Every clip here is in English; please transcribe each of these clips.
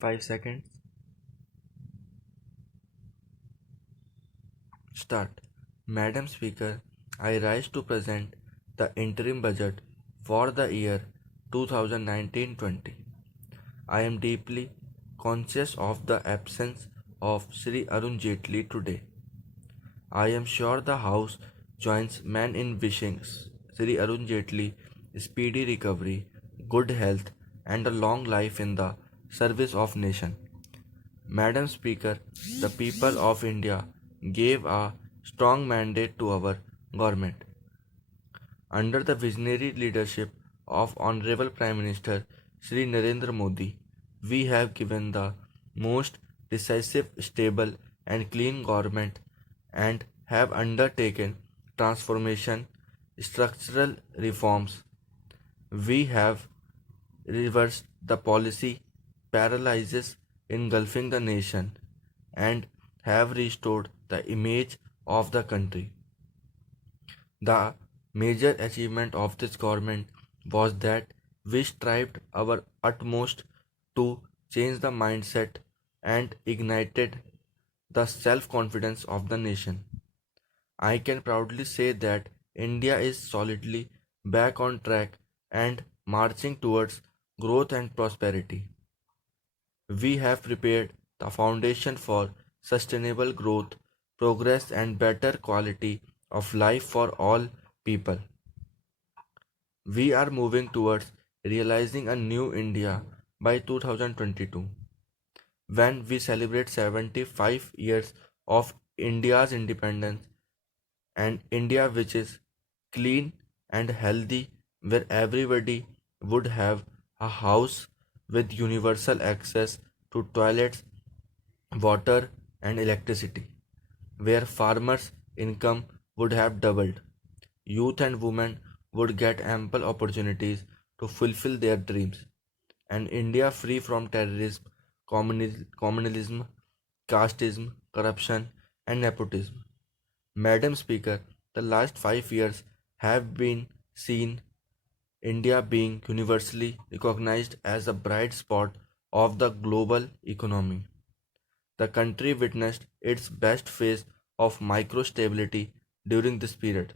5 seconds. Start. Madam Speaker, I rise to present the interim budget for the year 2019-20. I am deeply conscious of the absence of Sri Arun Jaitley today. I am sure the House joins men in wishing Sri Arun Jaitley speedy recovery, good health, and a long life in the service of nation. Madam Speaker, the people of India gave a strong mandate to our government. Under the visionary leadership of Honorable Prime Minister Sri Narendra Modi, we have given the most decisive, stable, and clean government and have undertaken transformation, structural reforms. We have reversed the policy paralysis engulfing the nation and have restored the image of the country. The major achievement of this government was that we strived our utmost to change the mindset and ignited the self confidence of the nation. I can proudly say that India is solidly back on track and marching towards growth and prosperity. We have prepared the foundation for sustainable growth, progress, and better quality of life for all people. We are moving towards realizing a new India by 2022, when we celebrate 75 years of India's independence, and India which is clean and healthy, where everybody would have a house with universal access to toilets, water, and electricity, where farmers' income would have doubled. Youth and women would get ample opportunities to fulfill their dreams. An India free from terrorism, communalism, casteism, corruption, and nepotism. Madam Speaker, the last 5 years have been seen India being universally recognized as a bright spot of the global economy. The country witnessed its best phase of micro stability during this period.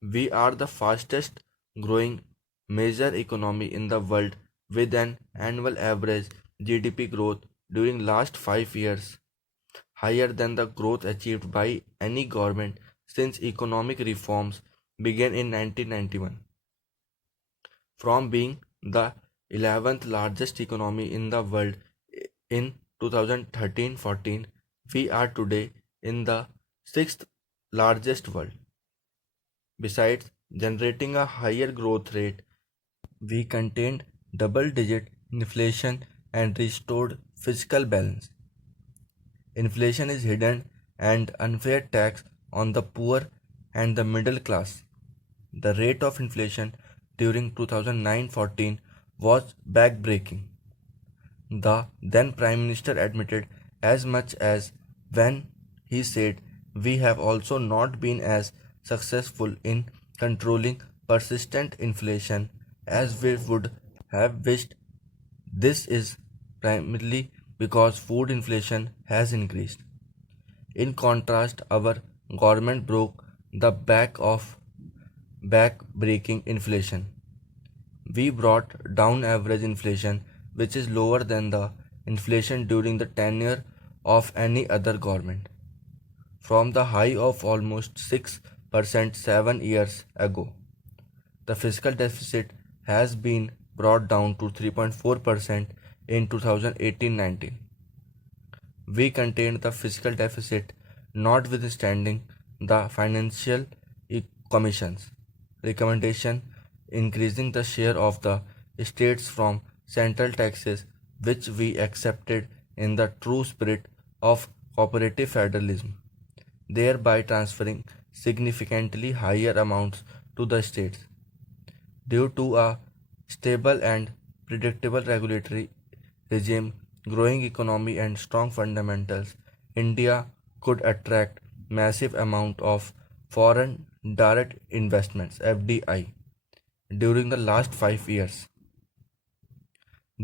We are the fastest growing major economy in the world with an annual average GDP growth during last 5 years higher than the growth achieved by any government since economic reforms began in 1991. From being the 11th largest economy in the world in 2013-14, we are today in the 6th largest world. Besides generating a higher growth rate, we contained double-digit inflation and restored fiscal balance. Inflation is hidden and unfair tax on the poor and the middle class. The rate of inflation during 2009-14 was backbreaking. The then Prime Minister admitted as much as when he said, "We have also not been as successful in controlling persistent inflation as we would have wished. This is primarily because food inflation has increased. In contrast, our government broke the back of back-breaking inflation. We brought down average inflation, which is lower than the inflation during the tenure of any other government, from the high of almost 6% 7 years ago. The fiscal deficit has been brought down to 3.4% in 2018-19. We contained the fiscal deficit notwithstanding the Financial Commission's recommendation increasing the share of the states from central taxes, which we accepted in the true spirit of cooperative federalism, thereby transferring significantly higher amounts to the states. Due to a stable and predictable regulatory regime, growing economy and strong fundamentals, India could attract massive amount of foreign direct investments (FDI) during the last 5 years.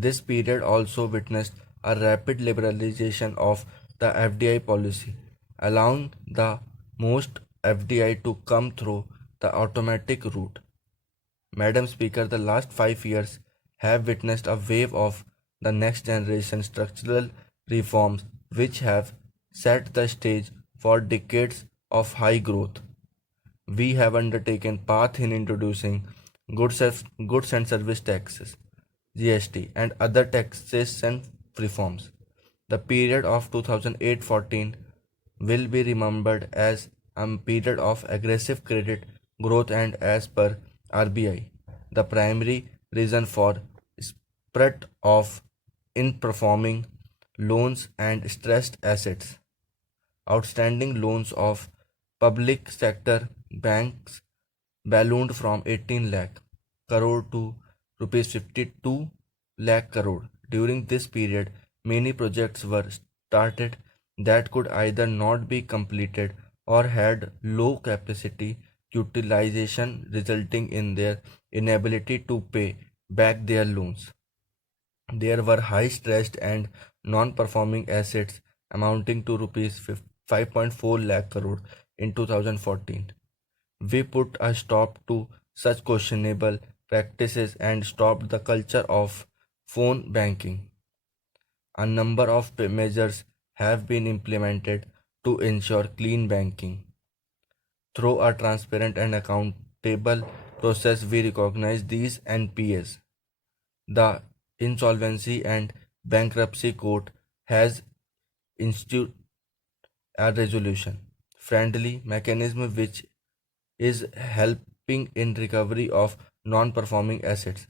This period also witnessed a rapid liberalization of the FDI policy, allowing the most FDI to come through the automatic route. Madam Speaker, the last 5 years have witnessed a wave of the next generation structural reforms which have set the stage for decades of high growth. We have undertaken path in introducing goods and service taxes, GST, and other taxation reforms. The period of 2008-14 will be remembered as a period of aggressive credit growth, and as per RBI, the primary reason for spread of in-performing loans and stressed assets. Outstanding loans of public sector banks ballooned from 18 lakh crore to rupees 52 lakh crore. During this period, many projects were started that could either not be completed or had low capacity utilization, resulting in their inability to pay back their loans. There were high stressed and non-performing assets amounting to rupees 5.4 lakh crore in 2014. We put a stop to such questionable practices and stopped the culture of phone banking. A number of measures have been implemented to ensure clean banking. Through a transparent and accountable process, we recognize these NPAs. The Insolvency and Bankruptcy Court has instituted a resolution friendly mechanism which is helping in recovery of non-performing assets.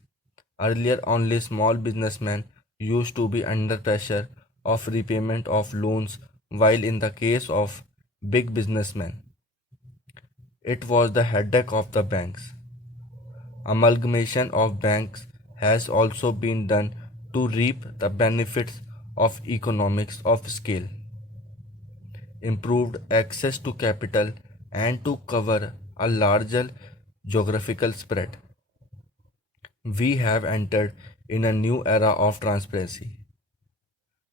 Earlier, only small businessmen used to be under pressure of repayment of loans, while in the case of big businessmen, it was the headache of the banks. Amalgamation of banks has also been done to reap the benefits of economics of scale, improved access to capital, and to cover a larger geographical spread. We have entered in a new era of transparency.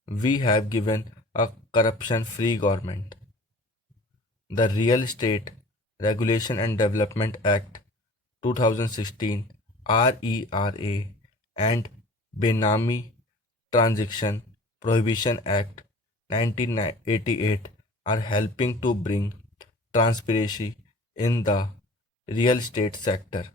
We have given a corruption free government. The Real Estate Regulation and Development Act 2016, RERA, and Benami Transaction Prohibition Act 1988 are helping to bring transparency in the real estate sector.